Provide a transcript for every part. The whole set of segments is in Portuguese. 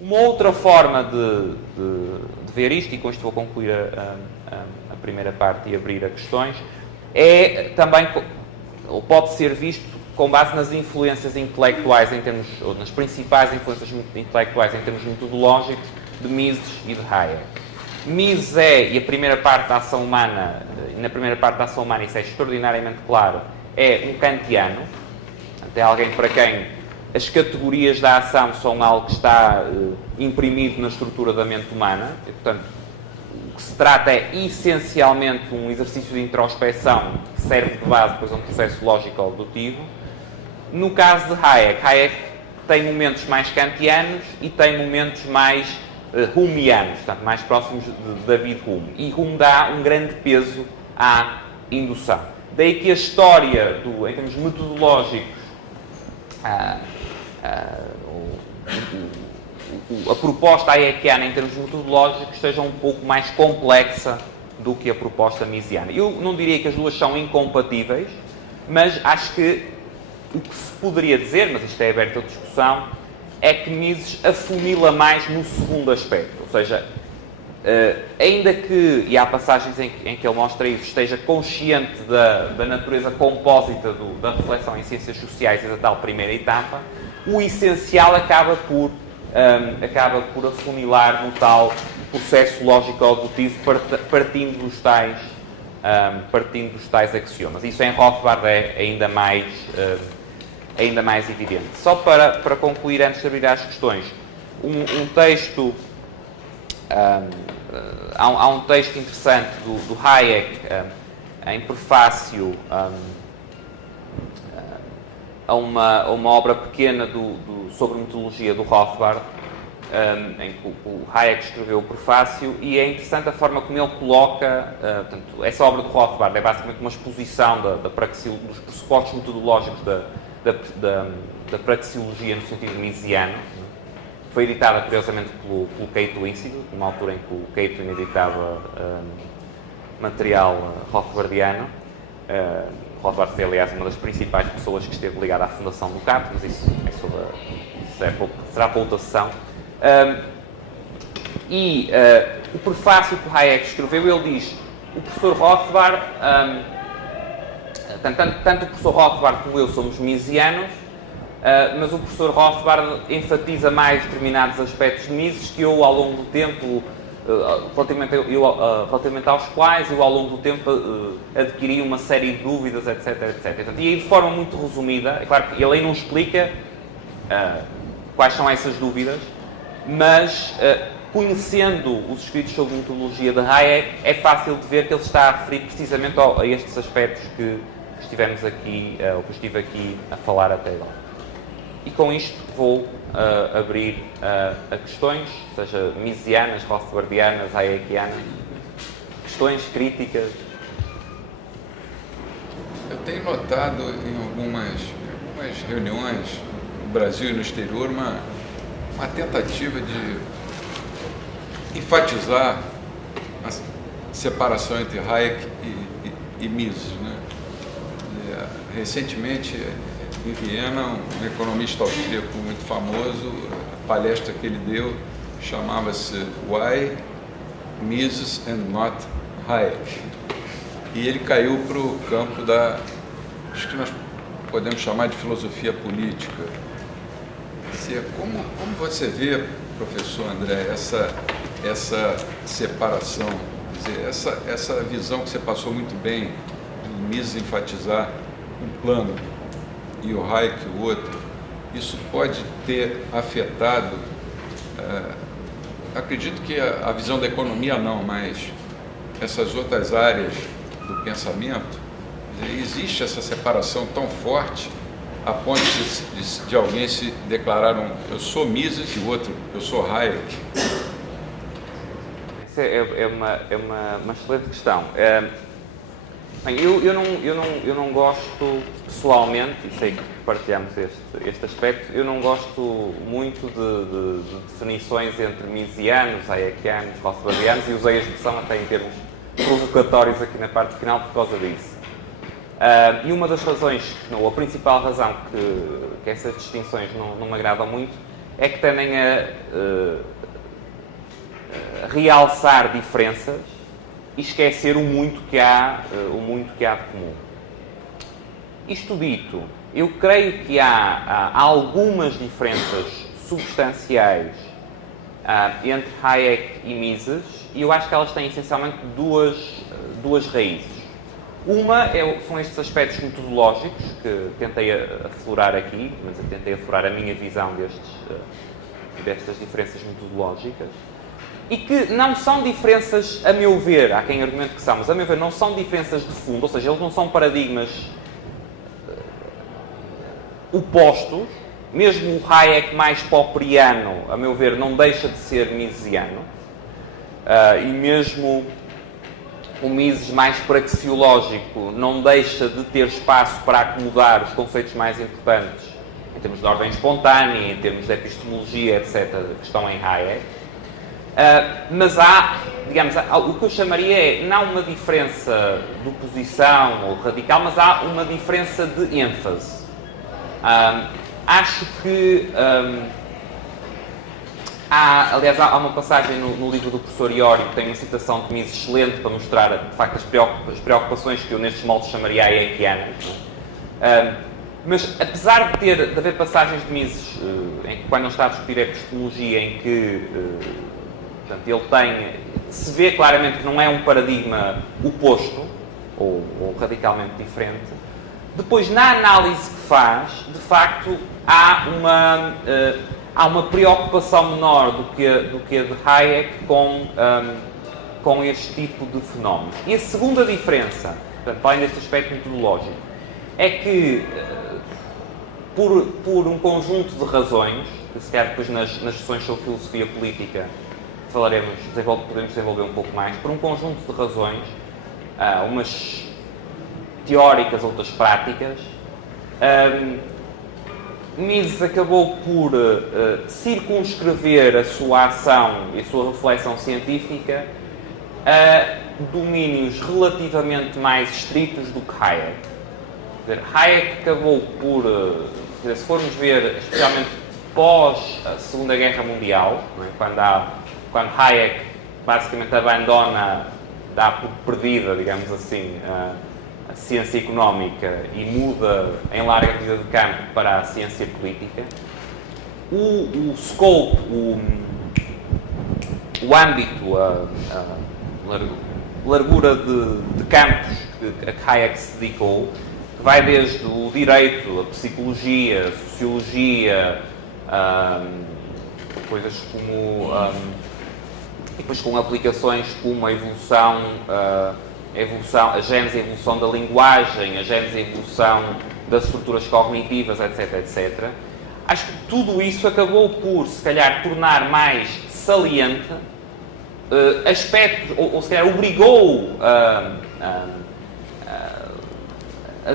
Uma outra forma de ver isto, e com isto vou concluir a primeira parte e abrir a questões, é também, ou pode ser visto com base nas influências intelectuais em termos, ou nas principais influências intelectuais em termos metodológicos de Mises e de Hayek. Mises é, e a primeira parte da ação humana, na primeira parte da ação humana isso é extraordinariamente claro, é um kantiano, é alguém para quem as categorias da ação são algo que está imprimido na estrutura da mente humana, e, portanto, o que se trata é essencialmente um exercício de introspecção que serve de base depois a um processo lógico-dedutivo. No caso de Hayek tem momentos mais kantianos e tem momentos mais Humeanos, portanto, mais próximos de David Hume. E Hume dá um grande peso à indução. Daí que a história, em termos metodológicos, a proposta hayekiana em termos metodológicos seja um pouco mais complexa do que a proposta misesiana. Eu não diria que as duas são incompatíveis, mas acho que o que se poderia dizer, mas isto é aberto à discussão, é que Mises afunila mais no segundo aspecto. Ou seja, ainda que, e há passagens em que ele mostra isso, esteja consciente da natureza compósita da reflexão em ciências sociais e da tal primeira etapa, o essencial acaba por afunilar no tal processo lógico-dedutivo partindo dos tais axiomas. Isso em Rothbard é ainda mais evidente. Só para concluir, antes de abrir às questões, um texto... há um texto interessante do Hayek em prefácio a uma obra pequena sobre metodologia do Rothbard, em que o Hayek escreveu o prefácio, e é interessante a forma como ele coloca, portanto, essa obra do Rothbard é basicamente uma exposição dos pressupostos metodológicos da praxeologia no sentido misesiano. Foi editada, curiosamente, pelo Cato Institute, numa altura em que o Cato ainda editava material rothbardiano. Rothbard foi, aliás, uma das principais pessoas que esteve ligada à fundação do Cato, mas isso será para outra sessão. O prefácio que o Hayek escreveu, ele diz: o professor Rothbard, tanto o professor Rothbard como eu somos misesianos, mas o professor Rothbard enfatiza mais determinados aspectos de Mises que eu, ao longo do tempo, relativamente aos quais eu, ao longo do tempo, adquiri uma série de dúvidas, etc, etc. E aí, de forma muito resumida, é claro que ele aí não explica quais são essas dúvidas, mas conhecendo os escritos sobre metodologia de Hayek, é fácil de ver que ele está a referir precisamente a estes aspectos que estivemos aqui, ou que eu estive aqui a falar até agora. E com isto vou abrir a questões, seja misesianas, rothbardianas, hayekianas, questões críticas. Eu tenho notado em algumas reuniões no Brasil e no exterior uma tentativa de enfatizar a separação entre Hayek e Mises, né? Recentemente, em Viena, um economista austríaco muito famoso, a palestra que ele deu chamava-se Why Mises and Not Hayek? E ele caiu para o campo acho que nós podemos chamar de filosofia política. Como você vê, professor André, essa separação, quer dizer, essa visão que você passou muito bem, de Mises enfatizar um plano e o Hayek o outro, isso pode ter afetado, acredito que a visão da economia não, mas essas outras áreas do pensamento, existe essa separação tão forte a ponto de alguém se declarar eu sou Mises e o outro eu sou Hayek? Essa é uma excelente questão. Eu não gosto pessoalmente, e sei que partilhamos este aspecto, eu não gosto muito de definições entre misesianos, hayekianos, rothbardianos, e usei a expressão até em termos provocatórios aqui na parte final por causa disso. E uma das razões, ou a principal razão que essas distinções não me agradam muito, é que tendem a realçar diferenças e esquecer o muito que há de comum. Isto dito, eu creio que há algumas diferenças substanciais entre Hayek e Mises, e eu acho que elas têm essencialmente duas raízes. Uma são estes aspectos metodológicos que tentei aflorar aqui, mas eu tentei aflorar a minha visão destas diferenças metodológicas, e que não são diferenças, a meu ver, há quem argumente que são, mas a meu ver não são diferenças de fundo, ou seja, eles não são paradigmas opostos. Mesmo o Hayek mais popperiano, a meu ver, não deixa de ser misesiano, e mesmo o Mises mais praxeológico não deixa de ter espaço para acomodar os conceitos mais importantes em termos de ordem espontânea, em termos de epistemologia, etc., que estão em Hayek. Mas há, digamos, o que eu chamaria não uma diferença de oposição ou radical, mas há uma diferença de ênfase. Acho que aliás, há uma passagem no livro do professor Iório que tem uma citação de Mises excelente para mostrar, de facto, as preocupações que eu nestes moldes chamaria hayekianas. Mas, apesar de haver passagens de Mises em que, quando ele está a discutir a epistemologia, em que portanto, ele se vê claramente que não é um paradigma oposto ou radicalmente diferente, depois, na análise que faz, de facto, há uma preocupação menor do que a de Hayek com este tipo de fenómenos. E a segunda diferença, portanto, além deste aspecto metodológico, é que, por um conjunto de razões, que se calhar depois nas sessões sobre filosofia política podemos desenvolver um pouco mais, por um conjunto de razões, umas teóricas, outras práticas, Mises acabou por circunscrever a sua ação e a sua reflexão científica a domínios relativamente mais estritos do que Hayek. Hayek acabou por, se formos ver, especialmente pós a Segunda Guerra Mundial, não é? Quando Hayek basicamente dá por perdida, digamos assim, a ciência económica e muda em larga medida de campo para a ciência política, o scope, o âmbito, a largura de campos a que Hayek se dedicou, que vai desde o direito, a psicologia, a sociologia, coisas como e depois com aplicações como a evolução, a gênese e a evolução da linguagem, a gênese e a evolução das estruturas cognitivas, etc, etc. Acho que tudo isso acabou por, se calhar, tornar mais saliente aspectos, ou se calhar obrigou a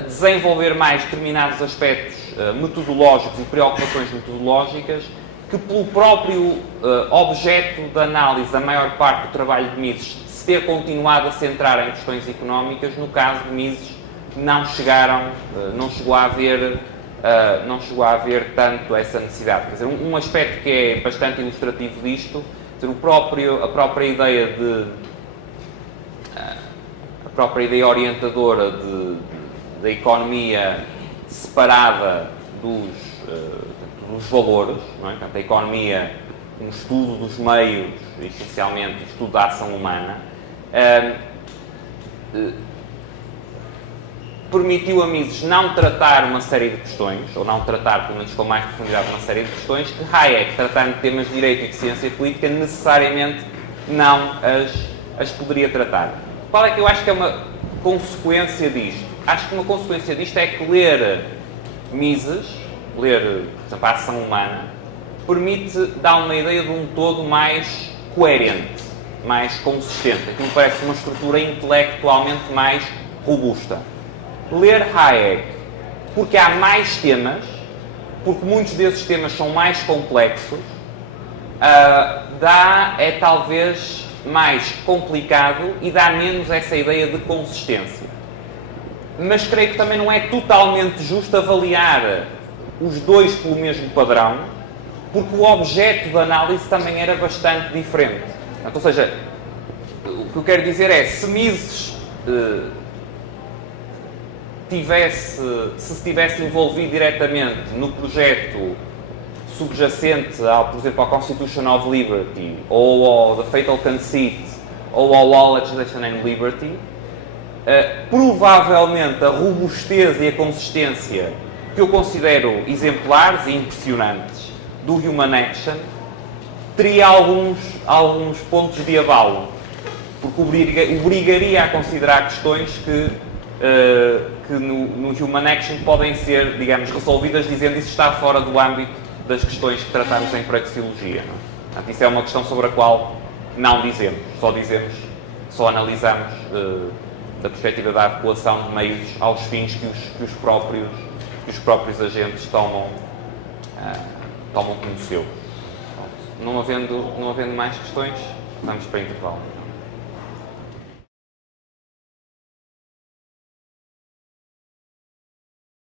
desenvolver mais determinados aspectos metodológicos e preocupações metodológicas que, pelo próprio objeto de análise da maior parte do trabalho de Mises se ter continuado a centrar em questões económicas, no caso de Mises não chegou a haver tanto essa necessidade. Quer dizer, um aspecto que é bastante ilustrativo disto, quer dizer, a própria ideia orientadora da economia separada dos valores, não é? Portanto, a economia, um estudo dos meios, essencialmente estudo da ação humana, permitiu a Mises não tratar uma série de questões, ou não tratar, pelo menos com mais profundidade, uma série de questões que Hayek, tratando de temas de direito e de ciência política, necessariamente não as poderia tratar. Qual é que eu acho que é uma consequência disto? Acho que uma consequência disto é que ler Mises, por exemplo, a ação humana, permite dar uma ideia de um todo mais coerente, mais consistente. Aquilo parece uma estrutura intelectualmente mais robusta. Ler Hayek, porque há mais temas, porque muitos desses temas são mais complexos, é talvez mais complicado e dá menos essa ideia de consistência. Mas creio que também não é totalmente justo avaliar os dois pelo mesmo padrão, porque o objeto da análise também era bastante diferente. Portanto, ou seja, o que eu quero dizer é, se Mises se estivesse envolvido diretamente no projeto subjacente ao, por exemplo, ao Constitution of Liberty, ou ao The Fatal Conceit, ou ao Law, Legislation and Liberty, provavelmente a robustez e a consistência que eu considero exemplares e impressionantes do Human Action teria alguns pontos de abalo, porque obrigaria a considerar questões que no Human Action podem ser, digamos, resolvidas dizendo isso está fora do âmbito das questões que tratamos em praxeologia. Não é? Portanto, isso é uma questão sobre a qual não dizemos, só analisamos da perspectiva da adequação de meios aos fins que os próprios agentes tomam como seu. Não havendo mais questões, vamos para o intervalo.